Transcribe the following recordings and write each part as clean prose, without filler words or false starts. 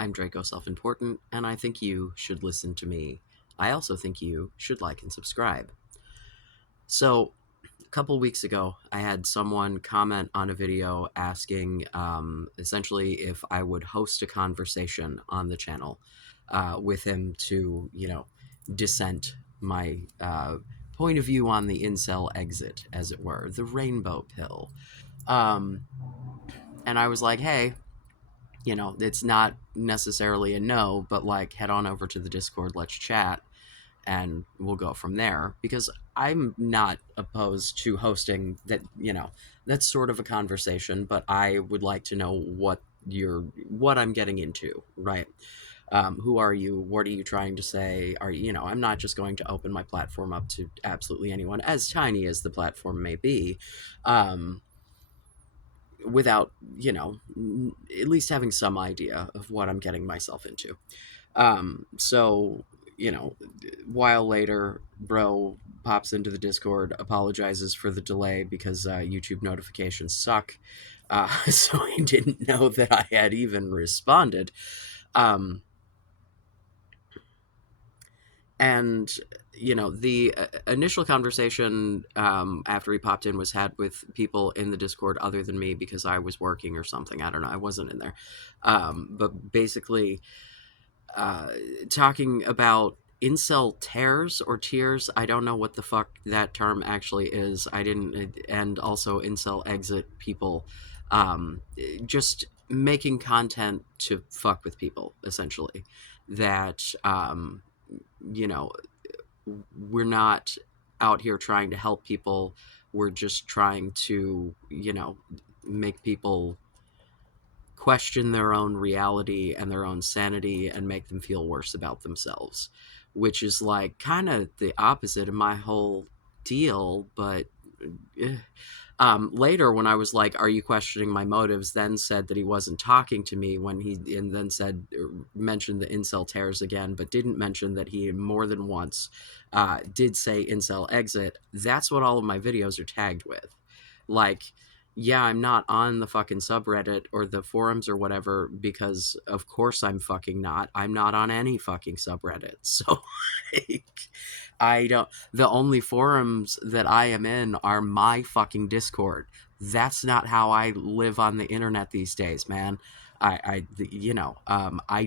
I'm Draco Self-Important, and I think you should listen to me. I also think you should like and subscribe. So, a couple weeks ago, I had someone comment on a video asking essentially if I would host a conversation on the channel with him to, dissent my point of view on the incel exit, as it were, the rainbow pill. Um, and I was like, hey, it's not necessarily a no, but like head on over to the Discord, let's chat, and we'll go from there. Because I'm not opposed to hosting that, that's sort of a conversation, but I would like to know what I'm getting into, right? Who are you? What are you trying to say? I'm not just going to open my platform up to absolutely anyone, as tiny as the platform may be. Um, Without at least having some idea of what I'm getting myself into. So a while later, bro pops into the Discord, apologizes for the delay because YouTube notifications suck. So he didn't know that I had even responded. Um, and the initial conversation after he popped in was had with people in the Discord other than me because I was working or something. I don't know, I wasn't in there. But basically uh, talking about incel tears or tears, I don't know what the fuck that term actually is. I didn't. And also incel exit people, just making content to fuck with people, essentially. That you know we're not out here trying to help people. We're just trying to, make people question their own reality and their own sanity and make them feel worse about themselves, which is like kind of the opposite of my whole deal. But eh, later, when I was like, "Are you questioning my motives?" then said that he wasn't talking to me when he, and then said, mentioned the incel tears again, but didn't mention that he more than once did say incel exit. That's what all of my videos are tagged with. Like, yeah, I'm not on the fucking subreddit or the forums or whatever because, of course, I'm fucking not. I'm not on any fucking subreddit. So, like, I don't. The only forums that I am in are my fucking Discord. That's not how I live on the internet these days, man. I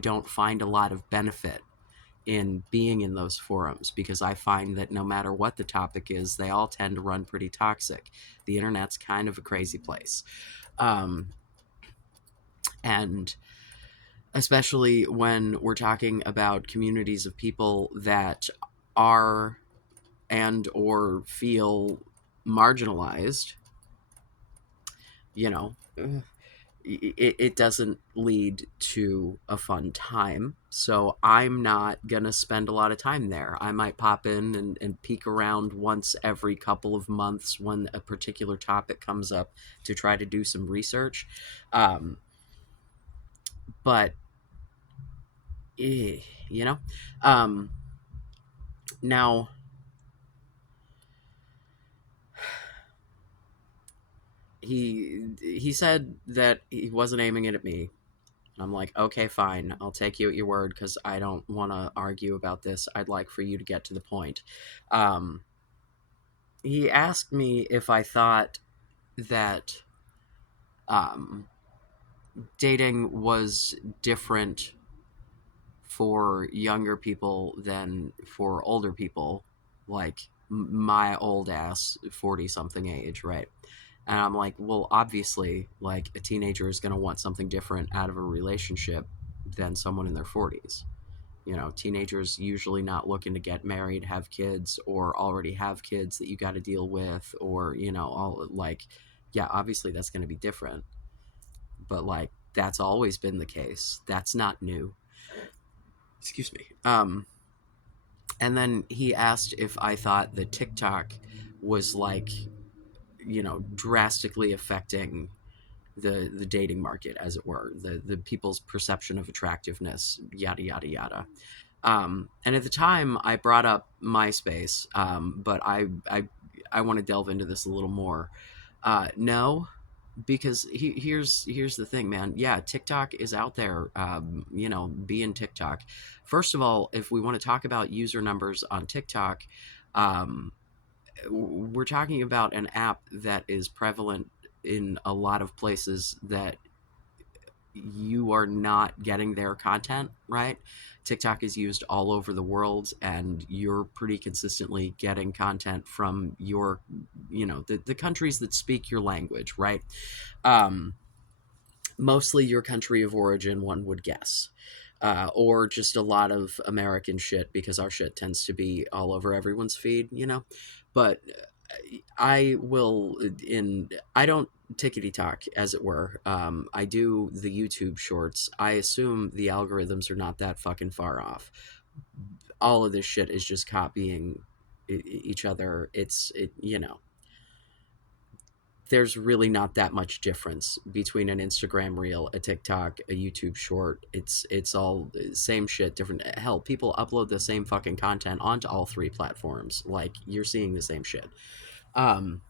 don't find a lot of benefit in being in those forums because I find that no matter what the topic is, they all tend to run pretty toxic. The internet's kind of a crazy place. Um, and especially when we're talking about communities of people that are and or feel marginalized, you know, it doesn't lead to a fun time. So I'm not going to spend a lot of time there. I might pop in and peek around once every couple of months when a particular topic comes up to try to do some research. Um, but, eh, you know, um, now he said that he wasn't aiming it at me. I'm like, okay, fine. I'll take you at your word because I don't want to argue about this. I'd like for you to get to the point. Um, he asked me if I thought that um, dating was different for younger people than for older people, like my old ass 40 something age, right? And I'm like, well, obviously, like a teenager is going to want something different out of a relationship than someone in their 40s. Teenagers usually not looking to get married, have kids, or already have kids that you got to deal with, or, all like, yeah, obviously that's going to be different. But like, that's always been the case. That's not new. Excuse me. And then he asked if I thought that TikTok was like, drastically affecting the dating market, as it were, the people's perception of attractiveness, yada yada yada. And at the time, I brought up MySpace, but I want to delve into this a little more. No, because here's the thing, man. Yeah, TikTok is out there. Being TikTok. First of all, if we want to talk about user numbers on TikTok, um, we're talking about an app that is prevalent in a lot of places that you are not getting their content, right? TikTok is used all over the world, and you're pretty consistently getting content from your, the countries that speak your language, right? Um, Mostly your country of origin, one would guess. Or just a lot of American shit because our shit tends to be all over everyone's feed. But I will I don't tickety talk, as it were. I do the YouTube shorts. I assume the algorithms are not that fucking far off. All of this shit is just copying each other. There's really not that much difference between an Instagram reel, a TikTok, a YouTube short. It's all same shit, different. Hell, people upload the same fucking content onto all three platforms. Like, you're seeing the same shit. Um,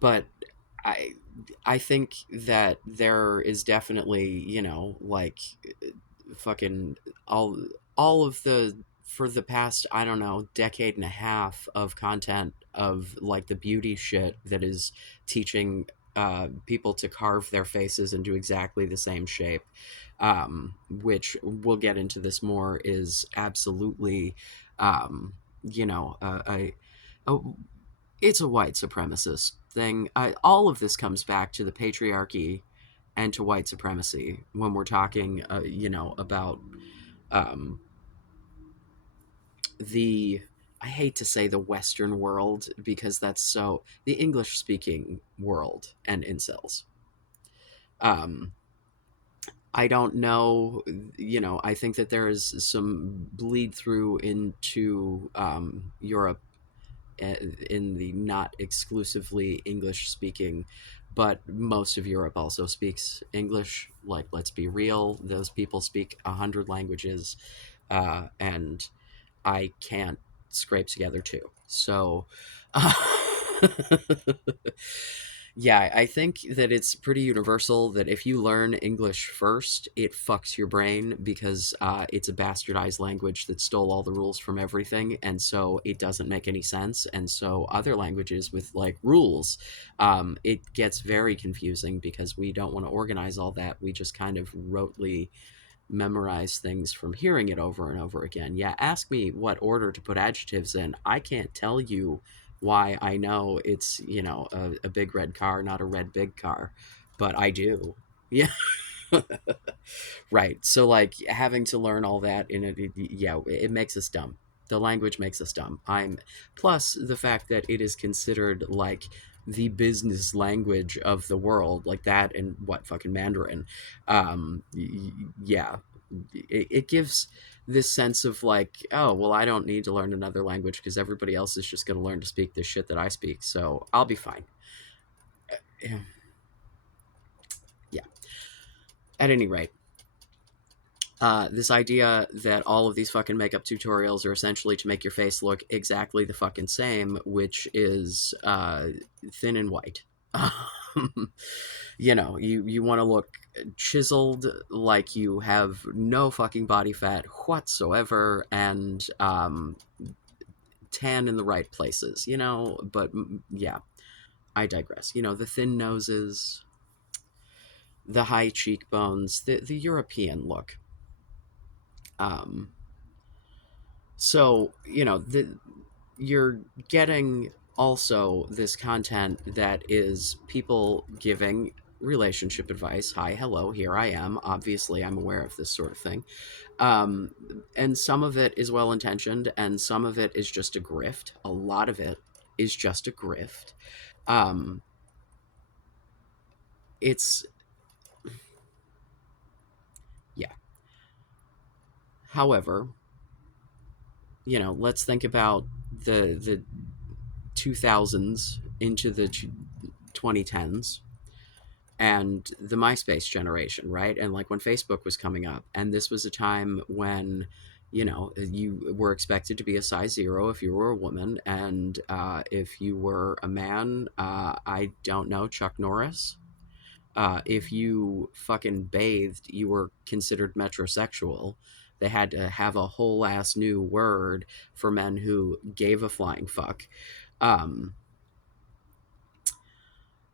but I I think that there is definitely, like, fucking all all of the for the past, I don't know, decade and a half of content of like the beauty shit that is teaching people to carve their faces into exactly the same shape, which we'll get into this more, is absolutely you know a it's a white supremacist thing. All of this comes back to the patriarchy and to white supremacy when we're talking, about um, the. I hate to say the Western world because that's so the English speaking world and incels. Um, I don't know, I think that there is some bleed through into Europe, in the not exclusively English speaking, but most of Europe also speaks English. Like, let's be real, those people speak 100 languages, and I can't scrape together two. So, yeah, I think that it's pretty universal that if you learn English first, it fucks your brain because it's a bastardized language that stole all the rules from everything, and so it doesn't make any sense. And so other languages with like rules, it gets very confusing because we don't want to organize all that. We just kind of rotely memorize things from hearing it over and over again. Yeah, ask me what order to put adjectives in. I can't tell you why I know it's, a big red car, not a red big car, but I do. Yeah. Right. So, like, having to learn all that yeah, it makes us dumb. The language makes us dumb. Plus the fact that it is considered like the business language of the world, like that, and what, fucking Mandarin. Yeah, it gives this sense of like, oh, well, I don't need to learn another language because everybody else is just going to learn to speak this shit that I speak, so I'll be fine. Yeah. Yeah. At any rate, this idea that all of these fucking makeup tutorials are essentially to make your face look exactly the fucking same, which is thin and white. You want to look chiseled, like you have no fucking body fat whatsoever, and tan in the right places, but yeah, I digress. The thin noses, the high cheekbones, the European look. Um, so you're getting also this content that is people giving relationship advice. Hi, hello, here I am. Obviously, I'm aware of this sort of thing. um, and some of it is well intentioned, and some of it is just a grift. A lot of it is just a grift. um, it's Yeah. However, let's think about the 2000s into the 2010s and the MySpace generation, right? And like when Facebook was coming up, and this was a time when, You were expected to be a size zero if you were a woman, and if you were a man, I don't know, Chuck Norris. If you fucking bathed, you were considered metrosexual. They had to have a whole ass new word for men who gave a flying fuck. Um,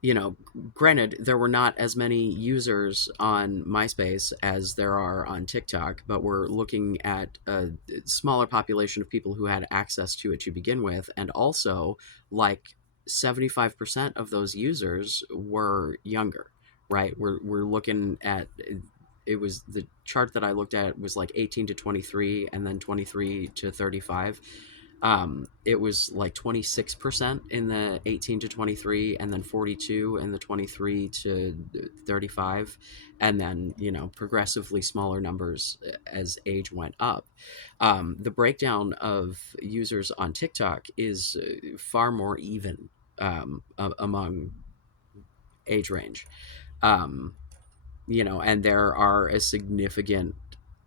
you know, Granted, there were not as many users on MySpace as there are on TikTok, but we're looking at a smaller population of people who had access to it to begin with. And also, like, 75% of those users were younger, right? We're looking at it was the chart that I looked at was like 18 to 23 and then 23 to 35. It was like 26% in the 18 to 23, and then 42 in the 23 to 35, and then, progressively smaller numbers as age went up. The breakdown of users on TikTok is far more even among age range. Um, and there are a significant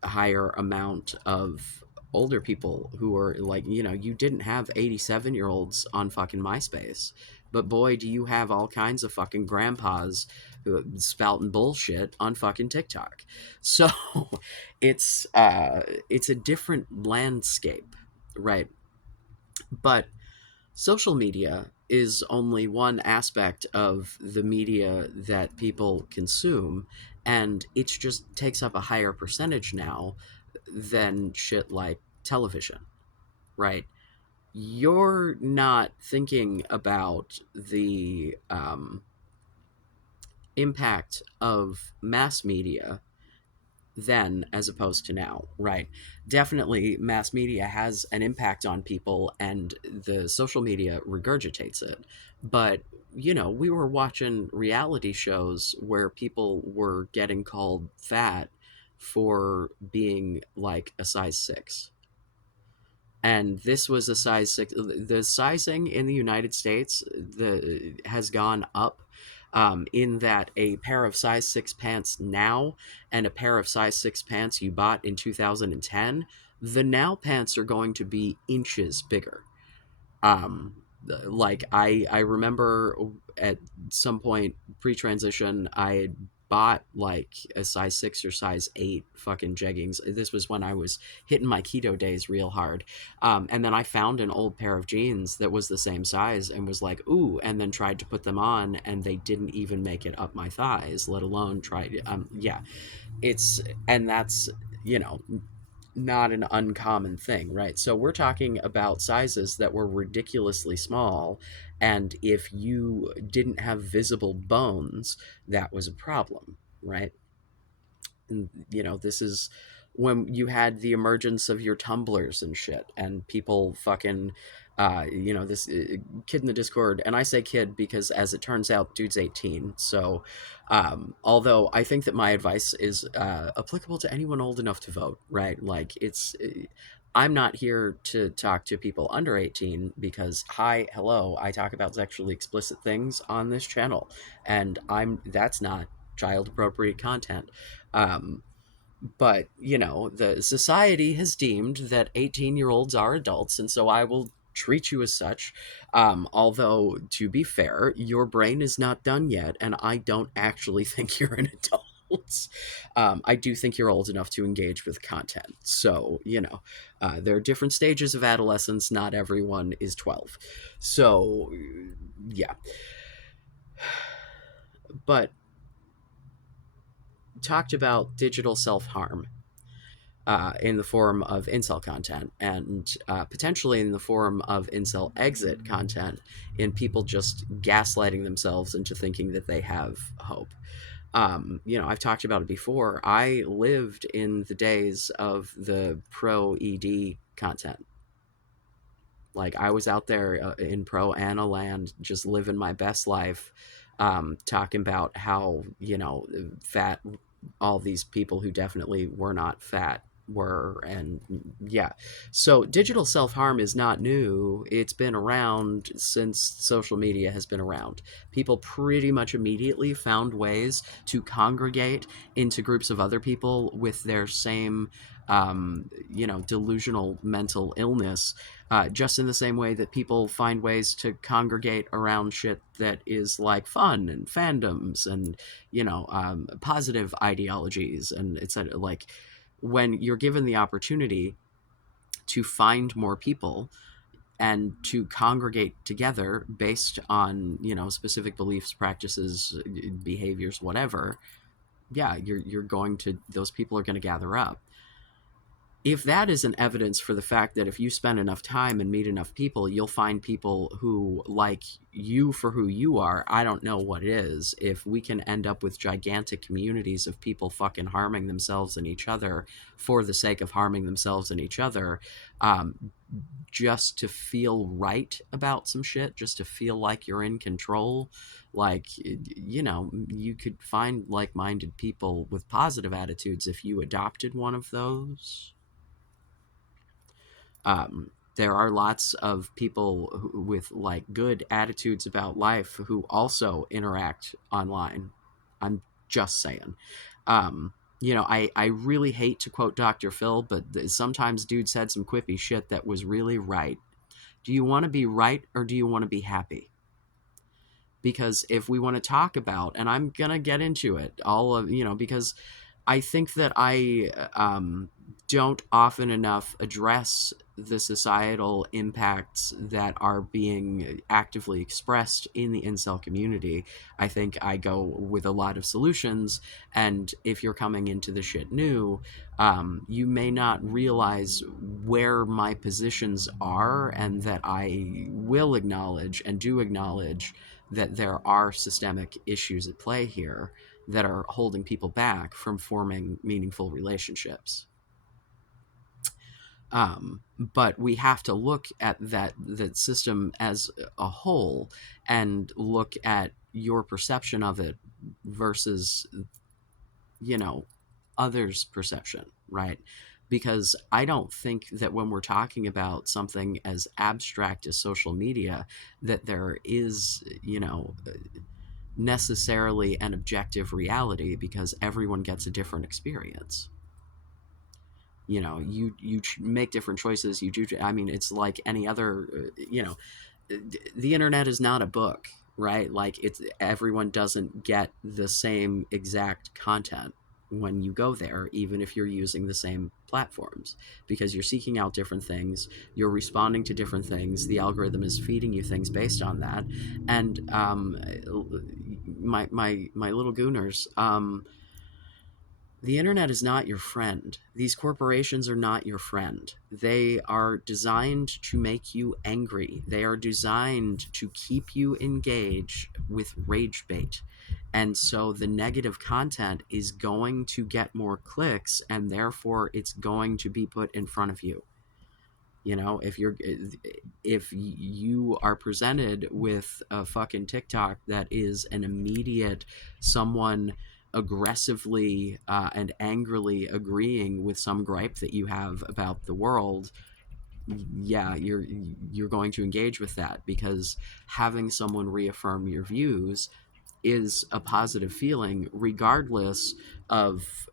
higher amount of older people who are like, you didn't have 87-year-olds on fucking MySpace, but boy, do you have all kinds of fucking grandpas who spouting bullshit on fucking TikTok. So it's a different landscape, right? But social media is only one aspect of the media that people consume, and it just takes up a higher percentage now than shit like television, right? You're not thinking about the impact of mass media then as opposed to now, right? Definitely, mass media has an impact on people, and the social media regurgitates it. But, we were watching reality shows where people were getting called fat for being like a size six, and this was a size six. The sizing in the United States has gone up. In that a pair of size six pants now and a pair of size six pants you bought in 2010, the now pants are going to be inches bigger. um like I remember at some point pre-transition I had bought like a size 6 or size 8 fucking jeggings. This was when I was hitting my keto days real hard. And then I found an old pair of jeans that was the same size and was like, ooh, and then tried to put them on and they didn't even make it up my thighs, let alone try to yeah. It's and that's, you know not an uncommon thing, right? So we're talking about sizes that were ridiculously small, and if you didn't have visible bones, that was a problem, right? And, this is when you had the emergence of your tumblers and shit, and people fucking, this kid in the Discord, and I say kid because as it turns out, dude's 18. So, although I think that my advice is applicable to anyone old enough to vote, right? Like, I'm not here to talk to people under 18 because, hi, hello, I talk about sexually explicit things on this channel, and that's not child appropriate content. Um, but, the society has deemed that 18-year-olds are adults, and so I will treat you as such. Although, to be fair, your brain is not done yet, and I don't actually think you're an adult. I do think you're old enough to engage with content. So, there are different stages of adolescence. Not everyone is 12. So, yeah. But talked about digital self harm in the form of incel content, and potentially in the form of incel exit content, in people just gaslighting themselves into thinking that they have hope. I've talked about it before. I lived in the days of the pro ED content. Like, I was out there in pro Anna land, just living my best life, talking about how, fat all these people who definitely were not fat were. And yeah, so digital self-harm is not new. It's been around since social media has been around. People pretty much immediately found ways to congregate into groups of other people with their same delusional mental illness, just in the same way that people find ways to congregate around shit that is like fun and fandoms and positive ideologies. And it's like when you're given the opportunity to find more people and to congregate together based on specific beliefs, practices, behaviors, whatever, yeah, you're going to those people are going to gather up. If that isn't evidence for the fact that if you spend enough time and meet enough people, you'll find people who like you for who you are, I don't know what is. If we can end up with gigantic communities of people fucking harming themselves and each other for the sake of harming themselves and each other, um, just to feel right about some shit, just to feel like you're in control, like, you could find like minded people with positive attitudes if you adopted one of those. There are lots of people with like good attitudes about life who also interact online. I'm just saying. I really hate to quote Dr. Phil, but sometimes dude said some quippy shit that was really right. Do you want to be right or do you want to be happy? Because if we want to talk about, and I'm gonna get into it, all of because I think that I don't often enough address the societal impacts that are being actively expressed in the incel community. I think I go with a lot of solutions, and if you're coming into the shit new, you may not realize where my positions are, and that I will acknowledge and do acknowledge that there are systemic issues at play here that are holding people back from forming meaningful relationships. But we have to look at that system as a whole and look at your perception of it versus you know others' perception, right? Because I don't think that when we're talking about something as abstract as social media, that there is necessarily an objective reality, because everyone gets a different experience. You make different choices. You do. I mean, it's like any other. The internet is not a book, right? Like, it's everyone doesn't get the same exact content when you go there, even if you're using the same platforms, because you're seeking out different things, you're responding to different things, the algorithm is feeding you things based on that. And my little gooners, the internet is not your friend. These corporations are not your friend. They are designed to make you angry. They are designed to keep you engaged with rage bait. And so the negative content is going to get more clicks, and therefore it's going to be put in front of you. If you are presented with a fucking TikTok that is an immediate someone aggressively and angrily agreeing with some gripe that you have about the world, yeah, you're going to engage with that, because having someone reaffirm your views is a positive feeling regardless of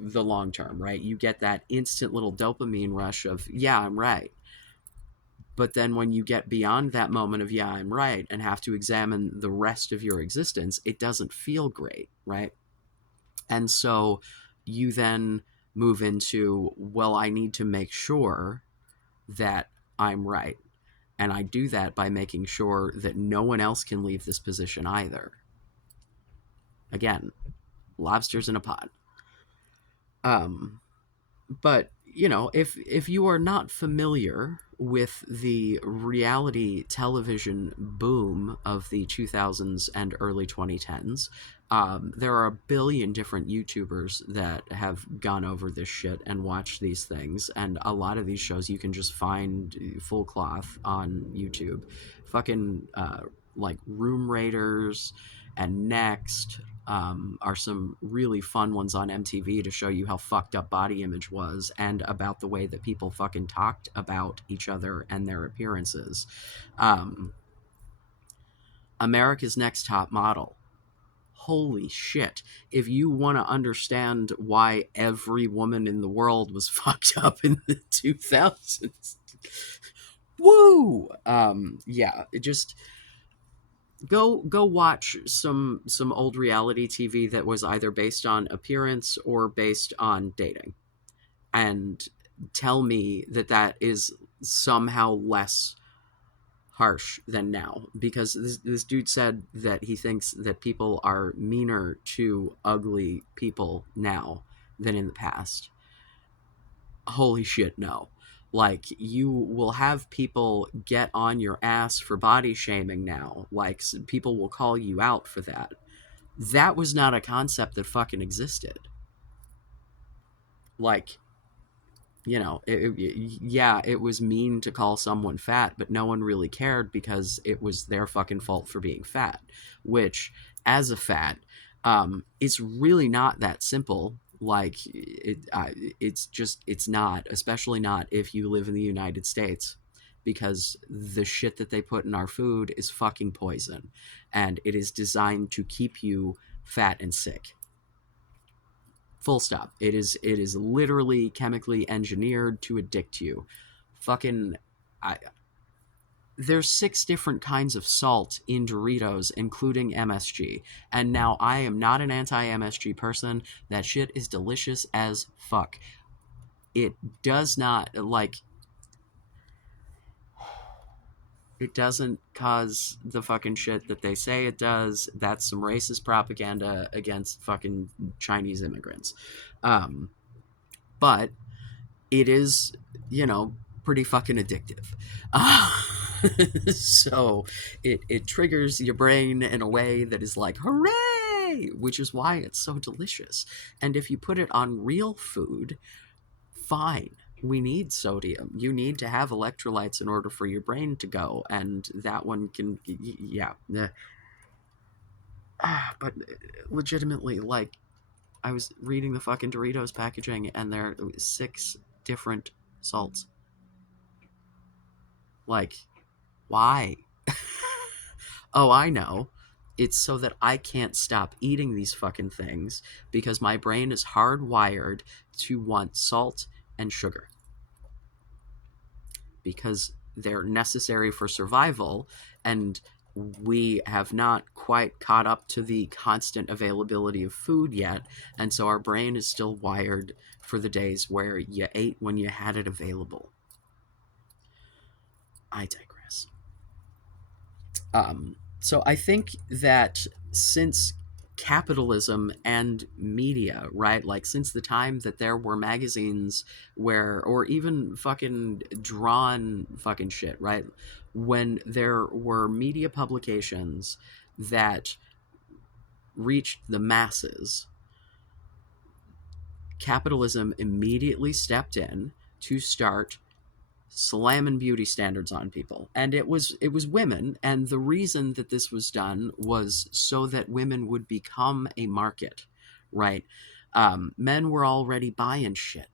the long term, right? You get that instant little dopamine rush of, yeah, I'm right. But then when you get beyond that moment of, yeah, I'm right, and have to examine the rest of your existence, it doesn't feel great, right? And so you then move into, well, I need to make sure that I'm right. And I do that by making sure that no one else can leave this position either. Again, lobsters in a pot. Um, but if you are not familiar with the reality television boom of the 2000s and early 2010s, there are a billion different YouTubers that have gone over this shit and watched these things, and a lot of these shows you can just find full cloth on YouTube. Fucking like Room Raiders and Next. are some really fun ones on MTV to show you how fucked up body image was and about the way that people fucking talked about each other and their appearances. Um, America's Next Top Model. Holy shit. If you want to understand why every woman in the world was fucked up in the 2000s, woo! Yeah, it just go watch some old reality TV that was either based on appearance or based on dating, and tell me that that is somehow less harsh than now, because this dude said that he thinks that people are meaner to ugly people now than in the past. Holy shit, no. Like, you will have people get on your ass for body shaming now. Like, people will call you out for that. That was not a concept that fucking existed. Like, yeah, it was mean to call someone fat, but no one really cared because it was their fucking fault for being fat. Which, as a fat, it's really not that simple. Like, it's not, especially not if you live in the United States, because the shit that they put in our food is fucking poison, and it is designed to keep you fat and sick. Full stop. It is literally chemically engineered to addict you. Fucking I there's 6 different kinds of salt in Doritos, including MSG. And now I am not an anti-MSG person. That shit is delicious as fuck. It does not it doesn't cause the fucking shit that they say it does. That's some racist propaganda against fucking Chinese immigrants. Um, but it is, you know, pretty fucking addictive. Uh, so it triggers your brain in a way that is like, hooray! Which is why it's so delicious. And if you put it on real food, fine. We need sodium. You need to have electrolytes in order for your brain to go. And that one can, yeah. But legitimately, like, I was reading the fucking Doritos packaging, and there was 6 different salts. Like, why? Oh, I know. It's so that I can't stop eating these fucking things because my brain is hardwired to want salt and sugar because they're necessary for survival, and we have not quite caught up to the constant availability of food yet, and so our brain is still wired for the days where you ate when you had it available. I digress. So I think that since capitalism and media, right? Like, since the time that there were magazines where, or even fucking drawn fucking shit, right? When there were media publications that reached the masses, capitalism immediately stepped in to start slamming beauty standards on people, and it was women, and the reason that this was done was so that women would become a market, right? Men were already buying shit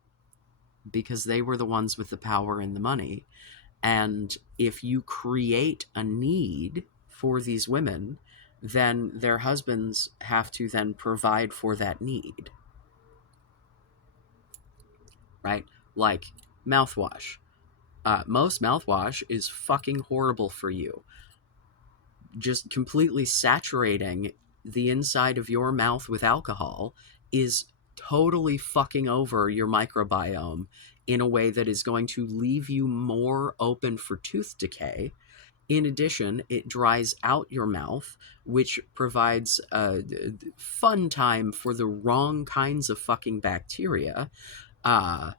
because they were the ones with the power and the money, and if you create a need for these women, then their husbands have to then provide for that need, right? Like mouthwash. Most mouthwash is fucking horrible for you. Just completely saturating the inside of your mouth with alcohol is totally fucking over your microbiome in a way that is going to leave you more open for tooth decay. In addition, it dries out your mouth, which provides a fun time for the wrong kinds of fucking bacteria. Uh,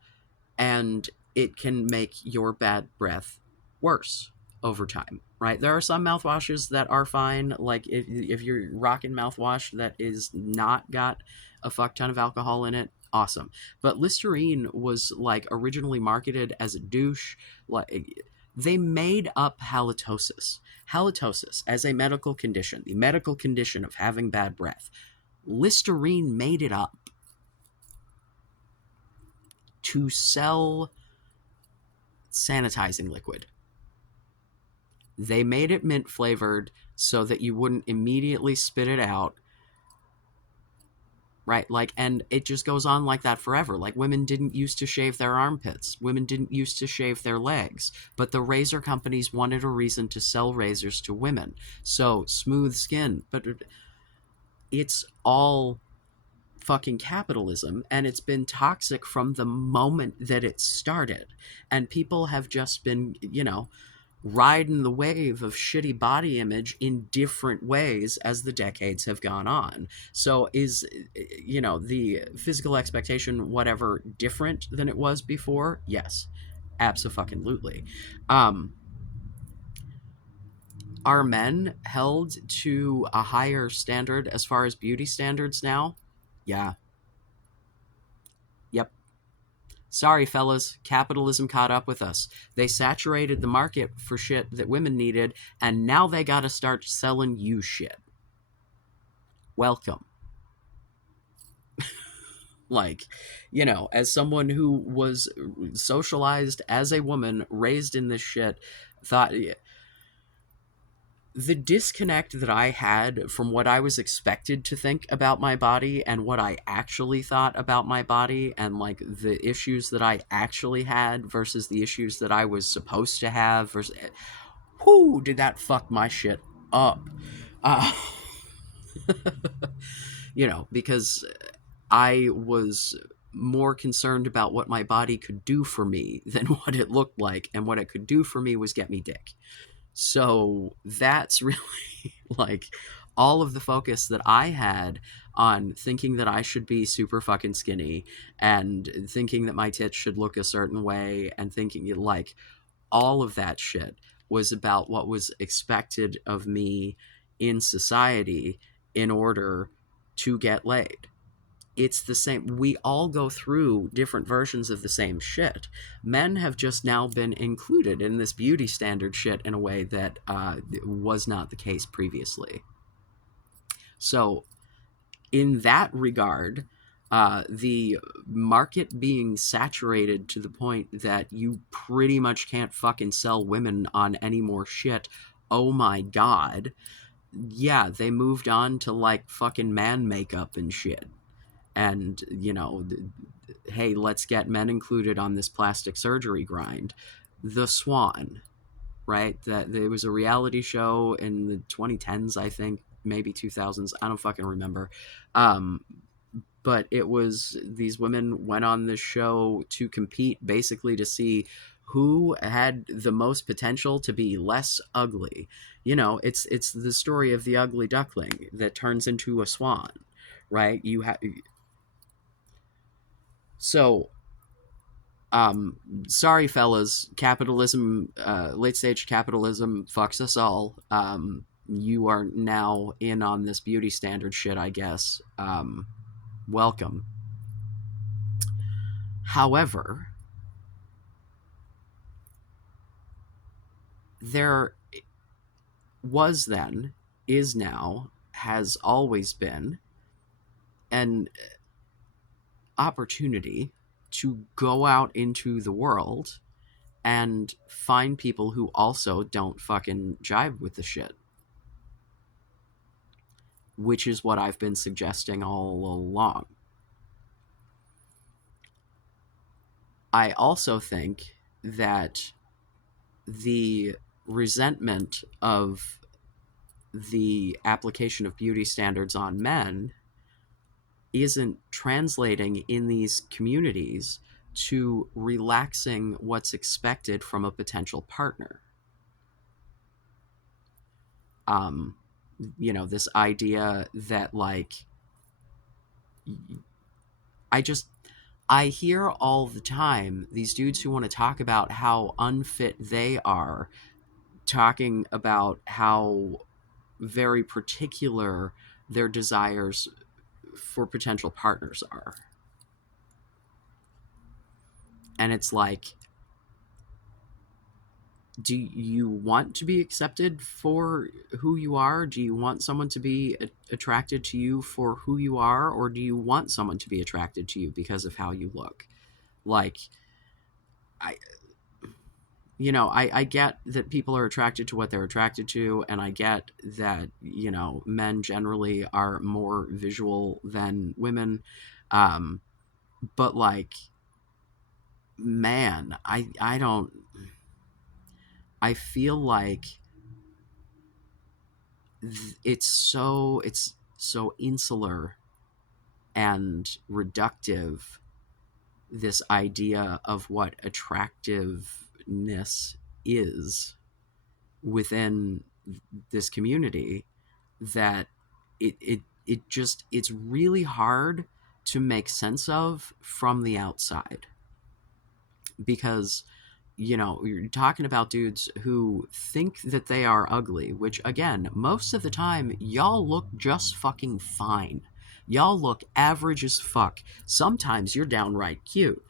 and it can make your bad breath worse over time, right? There are some mouthwashes that are fine. Like, if you're rocking mouthwash that is not got a fuck ton of alcohol in it, awesome. But Listerine was like originally marketed as a douche. Like, they made up halitosis as a medical condition, the medical condition of having bad breath. Listerine made it up to sell sanitizing liquid. They made it mint flavored so that you wouldn't immediately spit it out, right? Like, and it just goes on like that forever. Like, women didn't used to shave their armpits, women didn't used to shave their legs, but the razor companies wanted a reason to sell razors to women. So smooth skin, but it's all fucking capitalism, and it's been toxic from the moment that it started. And people have just been, riding the wave of shitty body image in different ways as the decades have gone on. So is, the physical expectation whatever different than it was before? Yes, absolutely. um are men held to a higher standard as far as beauty standards now? Yeah. Yep. Sorry, fellas, capitalism caught up with us. They saturated the market for shit that women needed, and now they gotta start selling you shit. Welcome. Like, as someone who was socialized as a woman, raised in this shit, thought the disconnect that I had from what I was expected to think about my body and what I actually thought about my body, and like the issues that I actually had versus the issues that I was supposed to have versus, whoo, did that fuck my shit up. Uh, because I was more concerned about what my body could do for me than what it looked like, and what it could do for me was get me dick. So that's really like all of the focus that I had on thinking that I should be super fucking skinny, and thinking that my tits should look a certain way, and thinking like all of that shit was about what was expected of me in society in order to get laid. It's the same. We all go through different versions of the same shit. Men have just now been included in this beauty standard shit in a way that was not the case previously. So, in that regard, the market being saturated to the point that you pretty much can't fucking sell women on any more shit. Oh my god. Yeah, they moved on to like fucking man makeup and shit. And, hey, let's get men included on this plastic surgery grind. The Swan, right? That there was a reality show in the 2010s, I think, maybe 2000s. I don't fucking remember. Um, but it was these women went on this show to compete, basically to see who had the most potential to be less ugly. It's the story of the ugly duckling that turns into a swan, right? So, sorry, fellas, capitalism, late stage capitalism fucks us all. You are now in on this beauty standard shit, I guess. Welcome. However, there was then, is now, has always been an opportunity to go out into the world and find people who also don't fucking jive with the shit, which is what I've been suggesting all along. I also think that the resentment of the application of beauty standards on men isn't translating in these communities to relaxing what's expected from a potential partner. Um, this idea that, like, I just, I hear all the time these dudes who want to talk about how unfit they are, talking about how very particular their desires for potential partners are. And it's like, Do you want to be accepted for who you are? Do you want someone to be attracted to you for who you are, or do you want someone to be attracted to you because of how you look? Like, I I get that people are attracted to what they're attracted to, and I get that, men generally are more visual than women. Um, but like, man, I don't I feel like it's so insular and reductive, this idea of what attractiveness is within this community, that it's really hard to make sense of from the outside, because you're talking about dudes who think that they are ugly, which, again, most of the time y'all look just fucking fine. Y'all look average as fuck. Sometimes you're downright cute.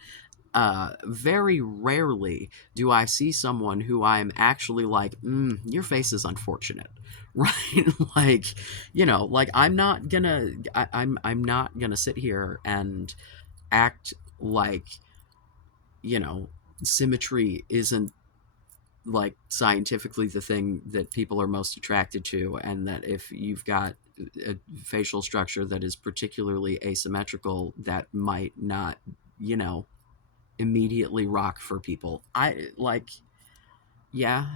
Very rarely do I see someone who I'm actually like, your face is unfortunate, right? Like, like, I'm not gonna sit here and act like, you know, symmetry isn't, like, scientifically the thing that people are most attracted to, and that if you've got a facial structure that is particularly asymmetrical, that might not, you know, immediately rock for people. I like, yeah.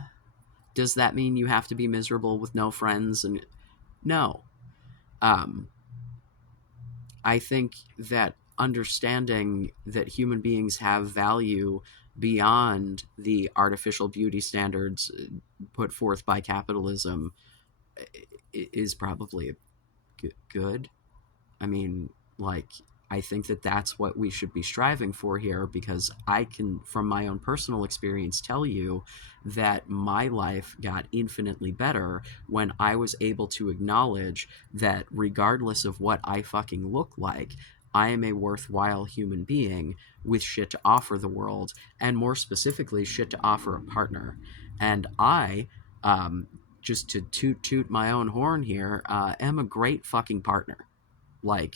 Does that mean you have to be miserable with no friends? And no. Um, I think that understanding that human beings have value beyond the artificial beauty standards put forth by capitalism is probably good. I mean, like, I think that that's what we should be striving for here, because I can, from my own personal experience, tell you that my life got infinitely better when I was able to acknowledge that, regardless of what I fucking look like, I am a worthwhile human being with shit to offer the world, and more specifically, shit to offer a partner. And I, just to toot my own horn here, am a great fucking partner. Like,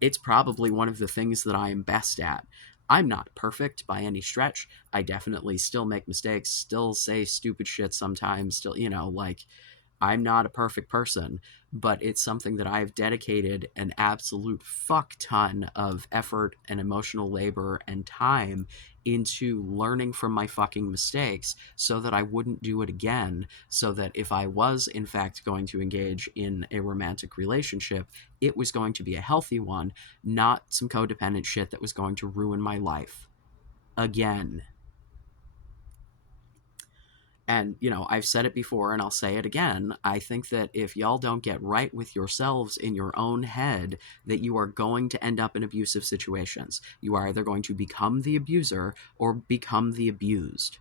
it's probably one of the things that I am best at. I'm not perfect by any stretch. I definitely still make mistakes, still say stupid shit sometimes, still, like, I'm not a perfect person, but it's something that I've dedicated an absolute fuck ton of effort and emotional labor and time into learning from my fucking mistakes, so that I wouldn't do it again. So that if I was, in fact, going to engage in a romantic relationship, it was going to be a healthy one, not some codependent shit that was going to ruin my life again. And, I've said it before and I'll say it again. I think that if y'all don't get right with yourselves in your own head, that you are going to end up in abusive situations. You are either going to become the abuser or become the abused.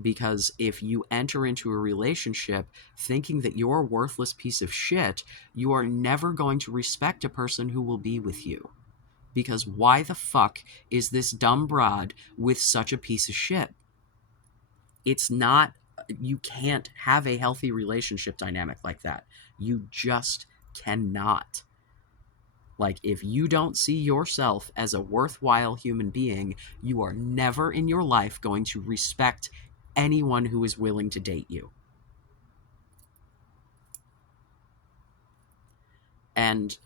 Because if you enter into a relationship thinking that you're a worthless piece of shit, you are never going to respect a person who will be with you. Because why the fuck is this dumb broad with such a piece of shit? It's not, you can't have a healthy relationship dynamic like that. You just cannot. Like, if you don't see yourself as a worthwhile human being, you are never in your life going to respect anyone who is willing to date you. And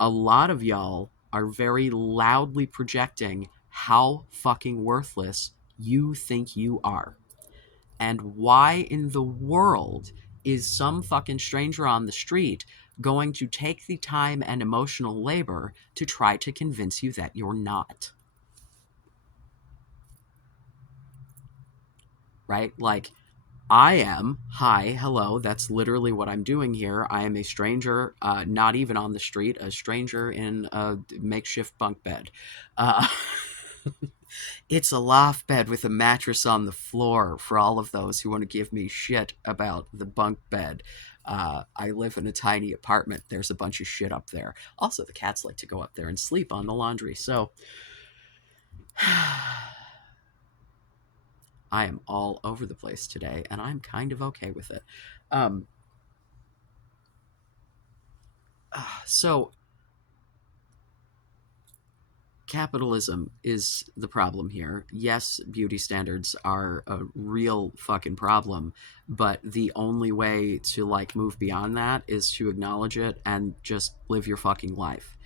a lot of y'all are very loudly projecting how fucking worthless you think you are. And why in the world is some fucking stranger on the street going to take the time and emotional labor to try to convince you that you're not? Right? Like, I am. Hi, hello. That's literally what I'm doing here. I am a stranger, not even on the street, a stranger in a makeshift bunk bed. Uh, It's a loft bed with a mattress on the floor for all of those who want to give me shit about the bunk bed. I live in a tiny apartment. There's a bunch of shit up there. Also, the cats like to go up there and sleep on the laundry. So I am all over the place today, and I'm kind of okay with it. Um, so capitalism is the problem here. Yes, beauty standards are a real fucking problem, but the only way to like move beyond that is to acknowledge it and just live your fucking life.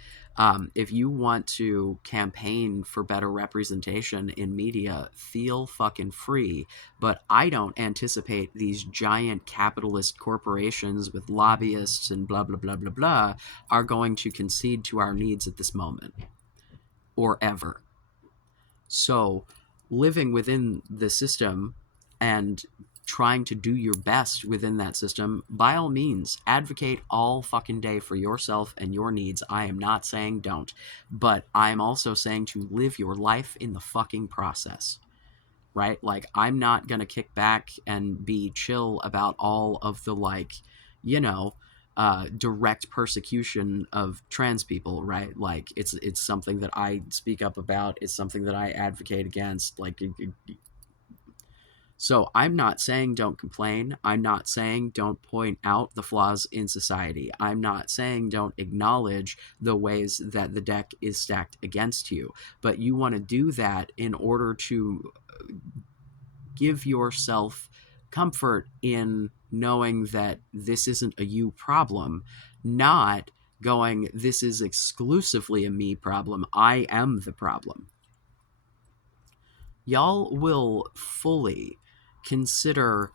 If you want to campaign for better representation in media, feel fucking free. But I don't anticipate these giant capitalist corporations with lobbyists and blah, blah, blah, blah, blah are going to concede to our needs at this moment or ever. So, living within the system and trying to do your best within that system, by all means, advocate all fucking day for yourself and your needs. I am not saying don't, but I'm also saying to live your life in the fucking process, right? Like, I'm not going to kick back and be chill about all of the, like, you know, direct persecution of trans people, right? Like, it's something that I speak up about. It's something that I advocate against. Like, so I'm not saying don't complain. I'm not saying don't point out the flaws in society. I'm not saying don't acknowledge the ways that the deck is stacked against you. But you want to do that in order to give yourself comfort in knowing that this isn't a you problem, not going, this is exclusively a me problem. I am the problem. Y'all will fully consider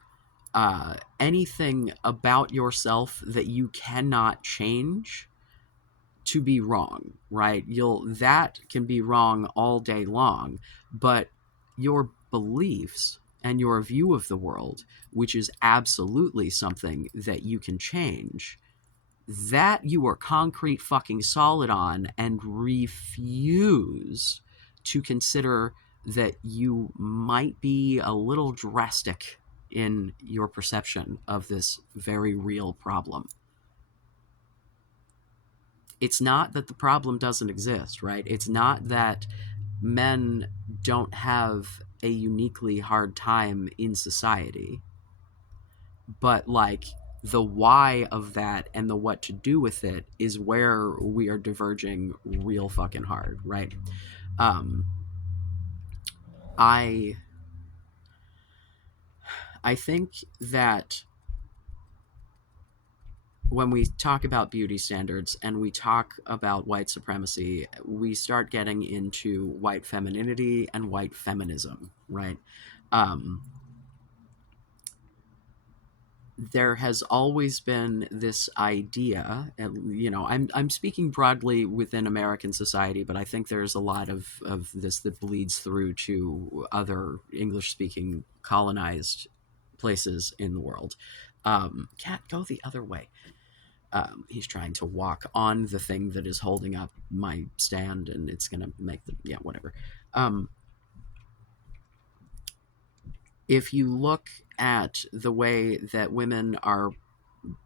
anything about yourself that you cannot change to be wrong, right? You'll that can be wrong all day long, but your beliefs and your view of the world, which is absolutely something that you can change, that you are concrete fucking solid on and refuse to consider that you might be a little drastic in your perception of this very real problem. It's not that the problem doesn't exist, right? It's not that men don't have a uniquely hard time in society, but like the why of that and the what to do with it is where we are diverging real fucking hard, right? Um, I I think that when we talk about beauty standards and we talk about white supremacy, we start getting into white femininity and white feminism, right? Um, there has always been this idea, and I'm speaking broadly within American society, but I think there's a lot of this that bleeds through to other English speaking colonized places in the world. Cat, go the other way. He's trying to walk on the thing that is holding up my stand, and it's gonna make the yeah whatever. Um, if you look at the way that women are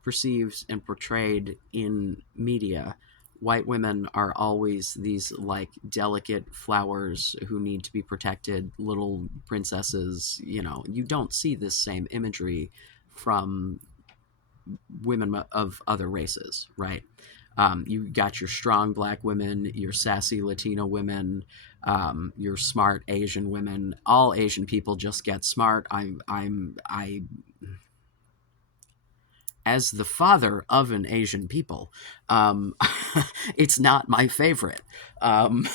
perceived and portrayed in media, white women are always these like delicate flowers who need to be protected, little princesses. You don't see this same imagery from women of other races, right? You got your strong black women, your sassy Latino women, your smart Asian women. All Asian people just get smart. I, as the father of an Asian people, um, it's not my favorite. Um,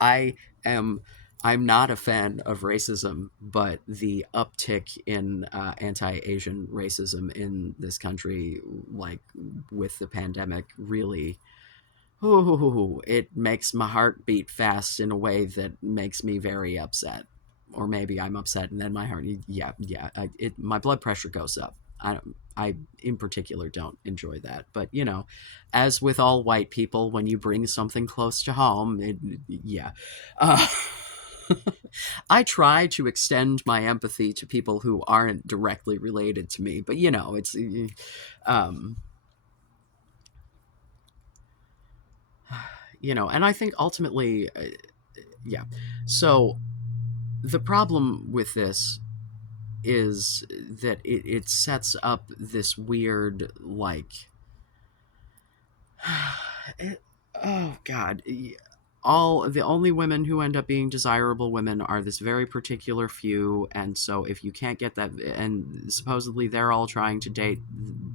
I am I'm not a fan of racism, but the uptick in anti-Asian racism in this country, like with the pandemic, really, ooh, it makes my heart beat fast in a way that makes me very upset. Or maybe I'm upset, and then my heart, yeah, my blood pressure goes up. I in particular don't enjoy that, but as with all white people, when you bring something close to home, yeah. Uh, I try to extend my empathy to people who aren't directly related to me, but it's um, and I think ultimately, yeah. So The problem with this is that it sets up this weird, like, it, oh god, all the only women who end up being desirable women are this very particular few, and so if you can't get that, and supposedly they're all trying to date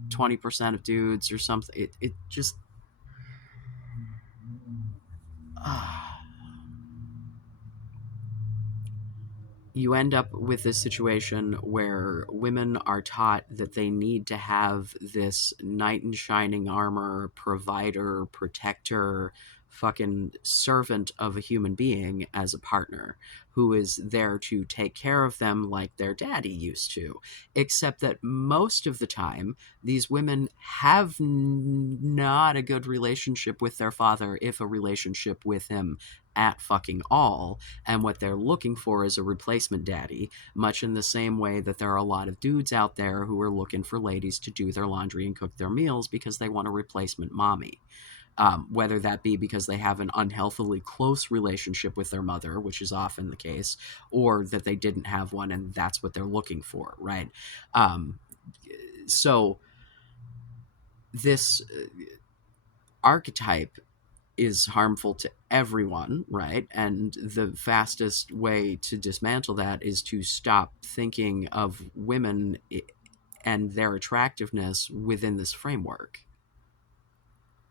20% of dudes or something, it just uh, you end up with this situation where women are taught that they need to have this knight in shining armor, provider, protector, fucking servant of a human being as a partner who is there to take care of them like their daddy used to. Except that most of the time, these women have not a good relationship with their father, if a relationship with him at fucking all, and what they're looking for is a replacement daddy, much in the same way that there are a lot of dudes out there who are looking for ladies to do their laundry and cook their meals because they want a replacement mommy. Whether that be because they have an unhealthily close relationship with their mother, which is often the case, or that they didn't have one and that's what they're looking for, right? Um, so this archetype is harmful to everyone, right? And the fastest way to dismantle that is to stop thinking of women and their attractiveness within this framework,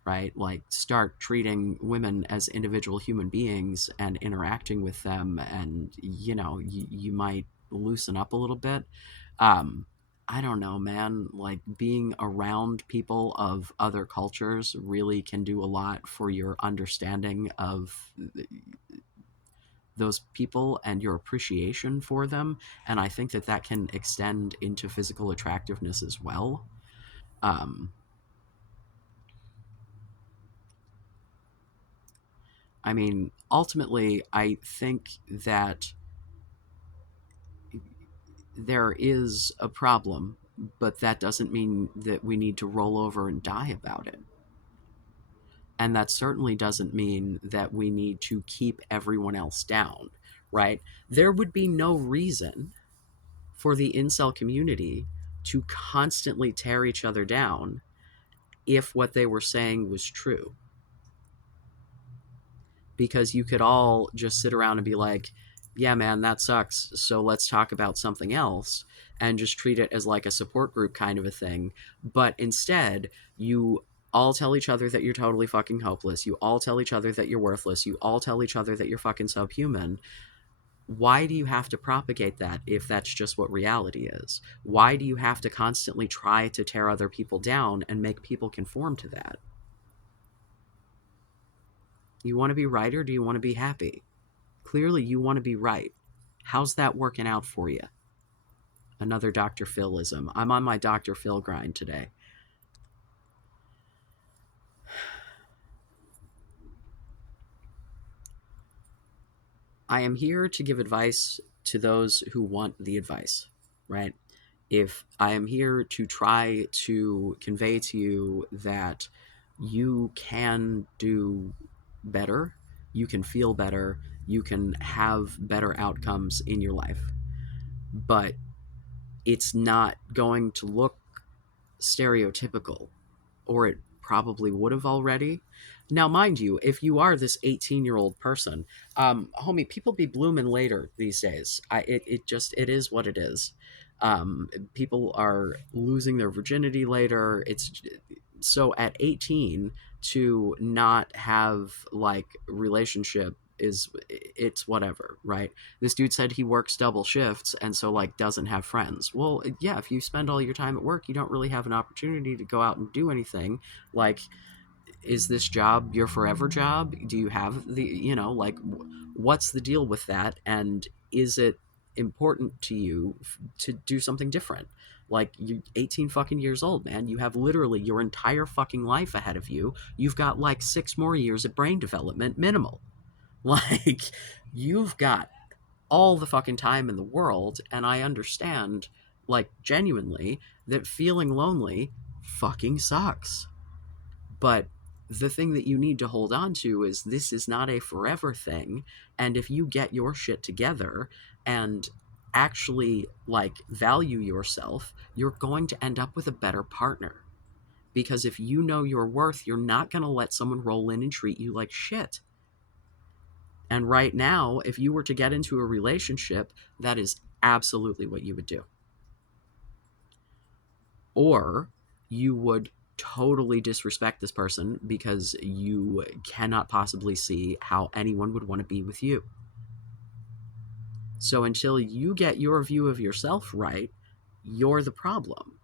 right? Like, start treating women as individual human beings and interacting with them, and you might loosen up a little bit. um I don't know, man. Like, being around people of other cultures really can do a lot for your understanding of those people and your appreciation for them. And I think that that can extend into physical attractiveness as well. um I mean, ultimately, I think that there is a problem, but that doesn't mean that we need to roll over and die about it. And that certainly doesn't mean that we need to keep everyone else down, right? There would be no reason for the incel community to constantly tear each other down if what they were saying was true. Because you could all just sit around and be like, yeah, man, that sucks. So let's talk about something else, and just treat it as like a support group kind of a thing. But instead, you all tell each other that you're totally fucking hopeless. You all tell each other that you're worthless. You all tell each other that you're fucking subhuman. Why do you have to propagate that if that's just what reality is? Why do you have to constantly try to tear other people down and make people conform to that? You want to be right, or do you want to be happy? Clearly, you want to be right. How's that working out for you? Another Dr. Philism. I'm on my Dr. Phil grind today. I am here to give advice to those who want the advice, right? If I am here to try to convey to you that you can do better, you can feel better, you can have better outcomes in your life, but it's not going to look stereotypical, or it probably would have already. Now, mind you, if you are this 18-year-old person, homie, people be blooming later these days. It is what it is. People are losing their virginity later. It's so at 18 to not have like relationship is, it's whatever, right? This dude said he works double shifts and so like doesn't have friends. Well, yeah, if you spend all your time at work, you don't really have an opportunity to go out and do anything. Like, is this job your forever job? Do you have the, like, what's the deal with that? And is it important to you to do something different? Like, you're 18 fucking years old, man. You have literally your entire fucking life ahead of you. You've got like 6 more years of brain development minimal. Like, you've got all the fucking time in the world, and I understand, like, genuinely, that feeling lonely fucking sucks. But the thing that you need to hold on to is this is not a forever thing. And if you get your shit together and actually like value yourself, you're going to end up with a better partner. Because if you know your worth, you're not going to let someone roll in and treat you like shit. And right now, if you were to get into a relationship, that is absolutely what you would do. Or you would totally disrespect this person because you cannot possibly see how anyone would want to be with you. So until you get your view of yourself right, you're the problem.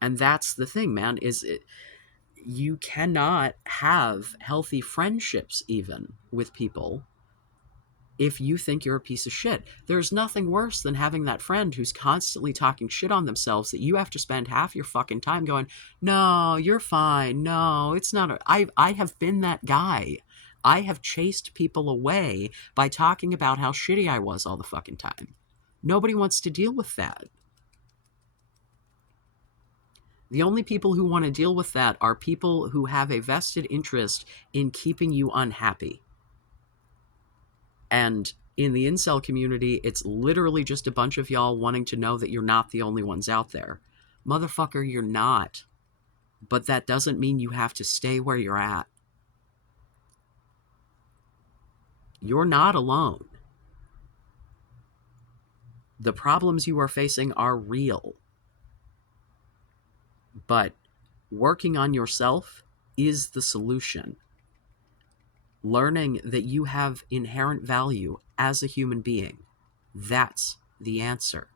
And that's the thing, man, you cannot have healthy friendships even with people if you think you're a piece of shit. There's nothing worse than having that friend who's constantly talking shit on themselves that you have to spend half your fucking time going, no, you're fine. No, it's not. I have been that guy. I have chased people away by talking about how shitty I was all the fucking time. Nobody wants to deal with that. The only people who want to deal with that are people who have a vested interest in keeping you unhappy. And in the incel community, it's literally just a bunch of y'all wanting to know that you're not the only ones out there. Motherfucker, you're not. But that doesn't mean you have to stay where you're at. You're not alone. The problems you are facing are real. But working on yourself is the solution. Learning that you have inherent value as a human being, that's the answer.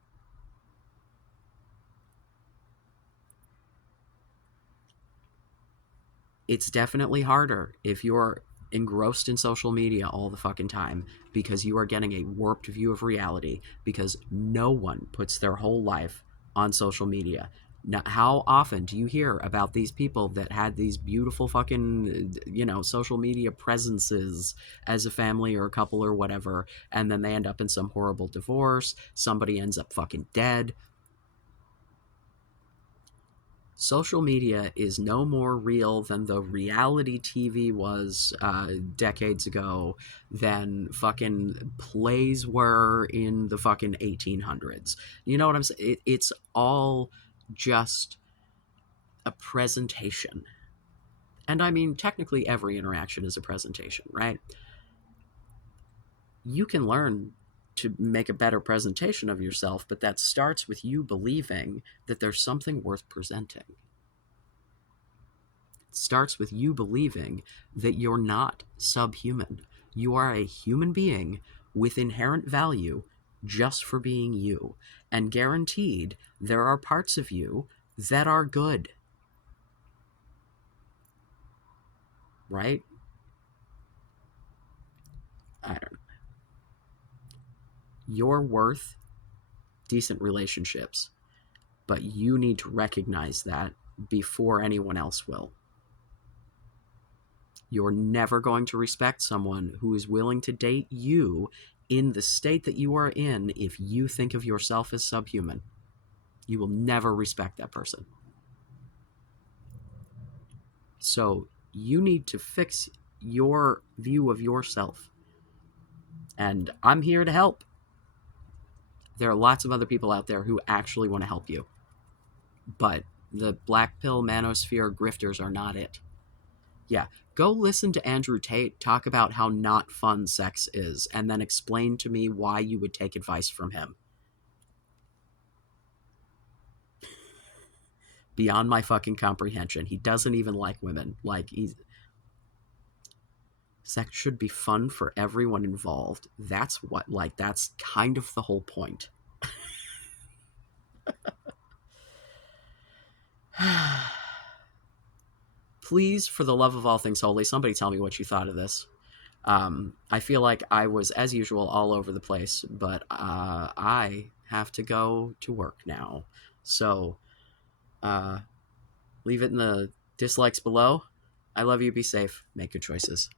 It's definitely harder if you're engrossed in social media all the fucking time because you are getting a warped view of reality because no one puts their whole life on social media. Now, how often do you hear about these people that had these beautiful fucking, social media presences as a family or a couple or whatever, and then they end up in some horrible divorce, somebody ends up fucking dead? Social media is no more real than the reality TV was decades ago, than fucking plays were in the fucking 1800s. You know what I'm saying? It's all just a presentation. And I mean, technically, every interaction is a presentation, right? You can learn to make a better presentation of yourself, but that starts with you believing that there's something worth presenting. Starts with you believing that you're not subhuman. You are a human being with inherent value just for being you. And guaranteed, there are parts of you that are good. Right? I don't know. You're worth decent relationships, but you need to recognize that before anyone else will. You're never going to respect someone who is willing to date you in the state that you are in if you think of yourself as subhuman. You will never respect that person. So you need to fix your view of yourself. And I'm here to help. There are lots of other people out there who actually want to help you. But the black pill manosphere grifters are not it. Yeah, go listen to Andrew Tate talk about how not fun sex is, and then explain to me why you would take advice from him. Beyond my fucking comprehension. He doesn't even like women. Sex should be fun for everyone involved. That's that's kind of the whole point. Please, for the love of all things holy, somebody tell me what you thought of this. I feel like I was, as usual, all over the place, but I have to go to work now. So leave it in the dislikes below. I love you. Be safe. Make good choices.